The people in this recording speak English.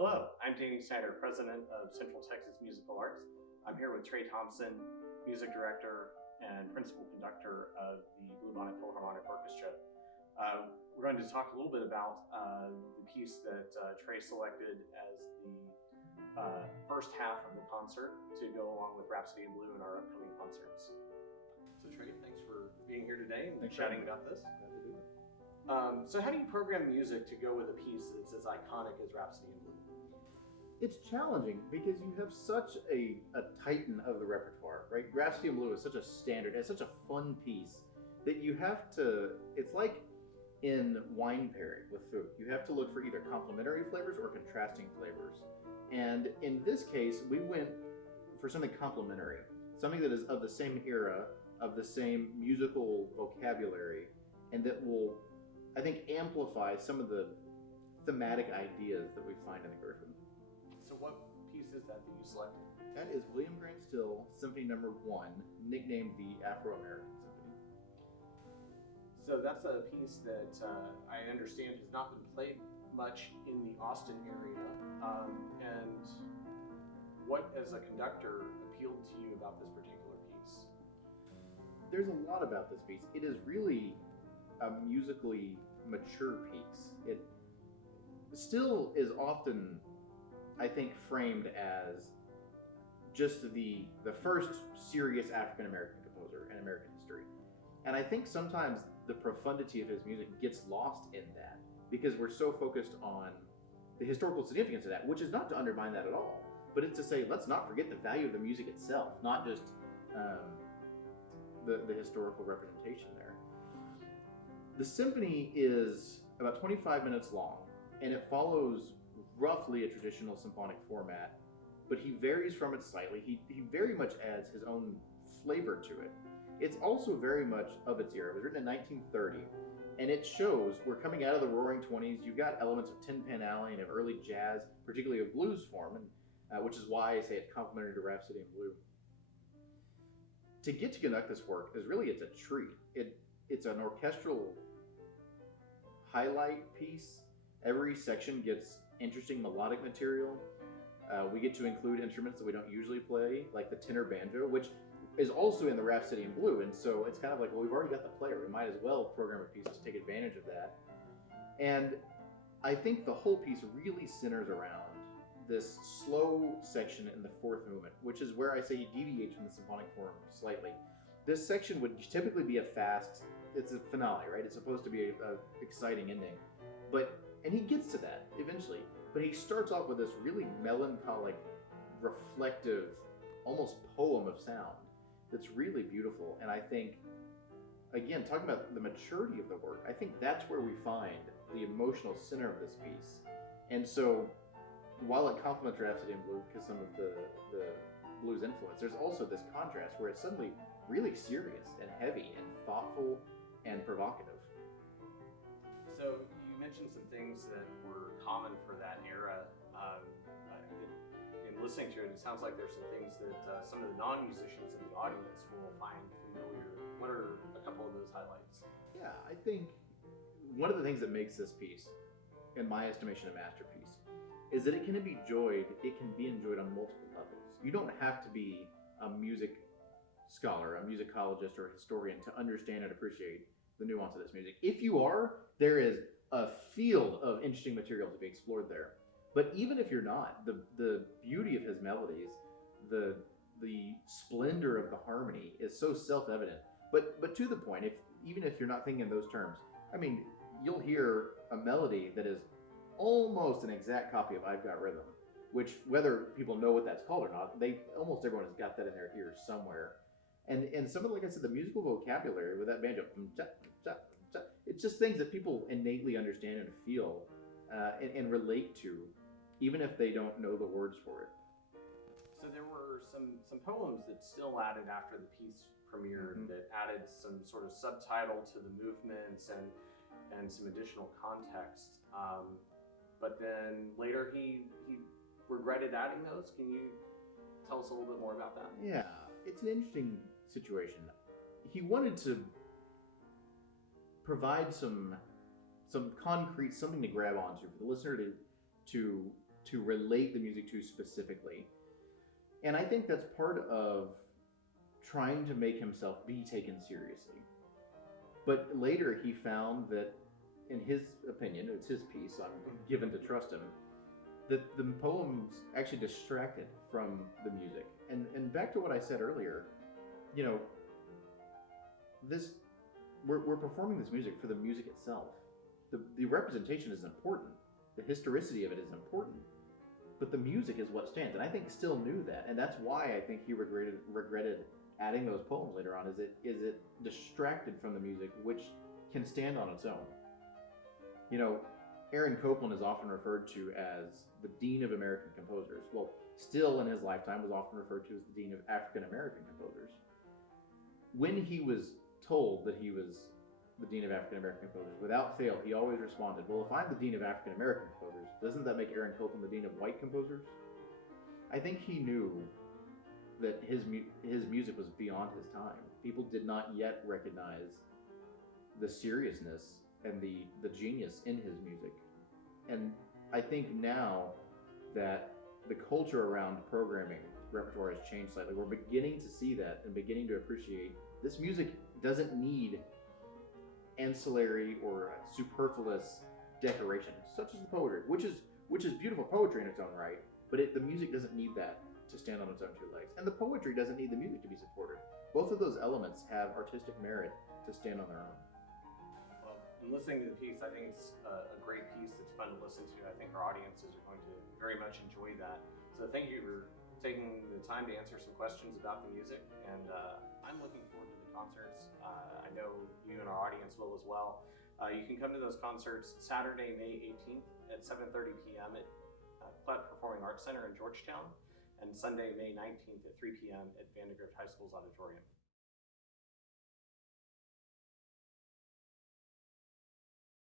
Hello, I'm Danny Snyder, President of Central Texas Musical Arts. I'm here with Trey Thompson, Music Director and Principal Conductor of the Bluebonnet Philharmonic Orchestra. We're going to talk a little bit about the piece that Trey selected as the first half of the concert to go along with Rhapsody in Blue in our upcoming concerts. So Trey, thanks for being here today and chatting about this. Glad to do it. So how do you program music to go with a piece that's as iconic as Rhapsody in Blue? It's challenging because you have such a titan of the repertoire, right? Rhapsody in Blue is such a standard, it's such a fun piece that you have to, it's like in wine pairing with food. You have to look for either complementary flavors or contrasting flavors. And in this case, we went for something complementary, something that is of the same era, of the same musical vocabulary, and that will, I think, amplify some of the thematic ideas that we find in the Griffin. So what piece is that you selected? That is William Grant Still, Symphony No. 1, nicknamed the Afro-American Symphony. So that's a piece that I understand has not been played much in the Austin area. And what, as a conductor, appealed to you about this particular piece? There's a lot about this piece. It is really a musically mature piece. It still is often, I think, framed as just the first serious African-American composer in American history. And I think sometimes the profundity of his music gets lost in that because we're so focused on the historical significance of that, which is not to undermine that at all, but it's to say, let's not forget the value of the music itself, not just the historical representation there. The symphony is about 25 minutes long, and it follows roughly a traditional symphonic format, but he varies from it slightly. He very much adds his own flavor to it. It's also very much of its era. It was written in 1930, and it shows we're coming out of the Roaring '20s. You've got elements of Tin Pan Alley and of early jazz, particularly of blues form, and which is why I say it's complementary to Rhapsody in Blue. To get to conduct this work is really, it's a treat. It's an orchestral highlight piece. Every section gets interesting melodic material. We get to include instruments that we don't usually play, like the tenor banjo, which is also in the Rhapsody in Blue. And so it's kind of like, well, we've already got the player. We might as well program a piece to take advantage of that. And I think the whole piece really centers around this slow section in the fourth movement, which is where I say he deviates from the symphonic form slightly. This section would typically be a fast, it's a finale, right? It's supposed to be a exciting ending. And he gets to that eventually, but he starts off with this really melancholic, reflective, almost poem of sound that's really beautiful. And I think, again, talking about the maturity of the work, I think that's where we find the emotional center of this piece. And so, while it complements Rhapsody in Blue because some of the blues influence, there's also this contrast where it's suddenly really serious and heavy and thoughtful and provocative. So you mentioned some things that were common for that era. In listening to it, it sounds like there's some things that some of the non-musicians in the audience will find familiar. What are a couple of those highlights? Yeah, I think one of the things that makes this piece, in my estimation, a masterpiece, is that it can be enjoyed on multiple levels. You don't have to be a music scholar, a musicologist, or a historian to understand and appreciate the nuance of this music. If you are, there is a field of interesting material to be explored there. But even if you're not, the beauty of his melodies, the splendor of the harmony is so self-evident. But to the point, even if you're not thinking in those terms, I mean, you'll hear a melody that is almost an exact copy of I've Got Rhythm, which, whether people know what that's called or not, almost everyone has got that in their ears somewhere. And some of, like I said, the musical vocabulary with that banjo, it's just things that people innately understand and feel and relate to, even if they don't know the words for it. So there were some poems that still added after the piece premiered that added some sort of subtitle to the movements and some additional context. But then later he regretted adding those. Can you tell us a little bit more about that? Yeah, it's an interesting situation. He wanted to provide some concrete, something to grab onto for the listener to to relate the music to specifically. And I think that's part of trying to make himself be taken seriously. But later he found that, in his opinion, it's his piece, so I'm given to trust him, that the poems actually distracted from the music. And back to what I said earlier, you know, we're performing this music for the music itself. The representation is important. The historicity of it is important. But the music is what stands. And I think still knew that. And that's why I think he regretted adding those poems later on, is it distracted from the music, which can stand on its own. You know, Aaron Copland is often referred to as the Dean of American Composers. Well, still in his lifetime was often referred to as the Dean of African American Composers. When he was told that he was the Dean of African American Composers, without fail, he always responded, well, if I'm the Dean of African American Composers, doesn't that make Aaron Copland the Dean of White Composers? I think he knew that his music was beyond his time. People did not yet recognize the seriousness and the genius in his music. And I think now that the culture around programming repertoire has changed slightly, we're beginning to see that and beginning to appreciate this music doesn't need ancillary or superfluous decoration, such as the poetry, which is beautiful poetry in its own right, but the music doesn't need that to stand on its own two legs. And the poetry doesn't need the music to be supported. Both of those elements have artistic merit to stand on their own. Well, in listening to the piece, I think it's a great piece that's fun to listen to. I think our audiences are going to very much enjoy that. So thank you for taking the time to answer some questions about the music. And I'm looking forward to the concerts. I know you and our audience will as well. You can come to those concerts Saturday, May 18th at 7:30 p.m. at Platt Performing Arts Center in Georgetown, and Sunday, May 19th at 3 p.m. at Vandergrift High School's auditorium.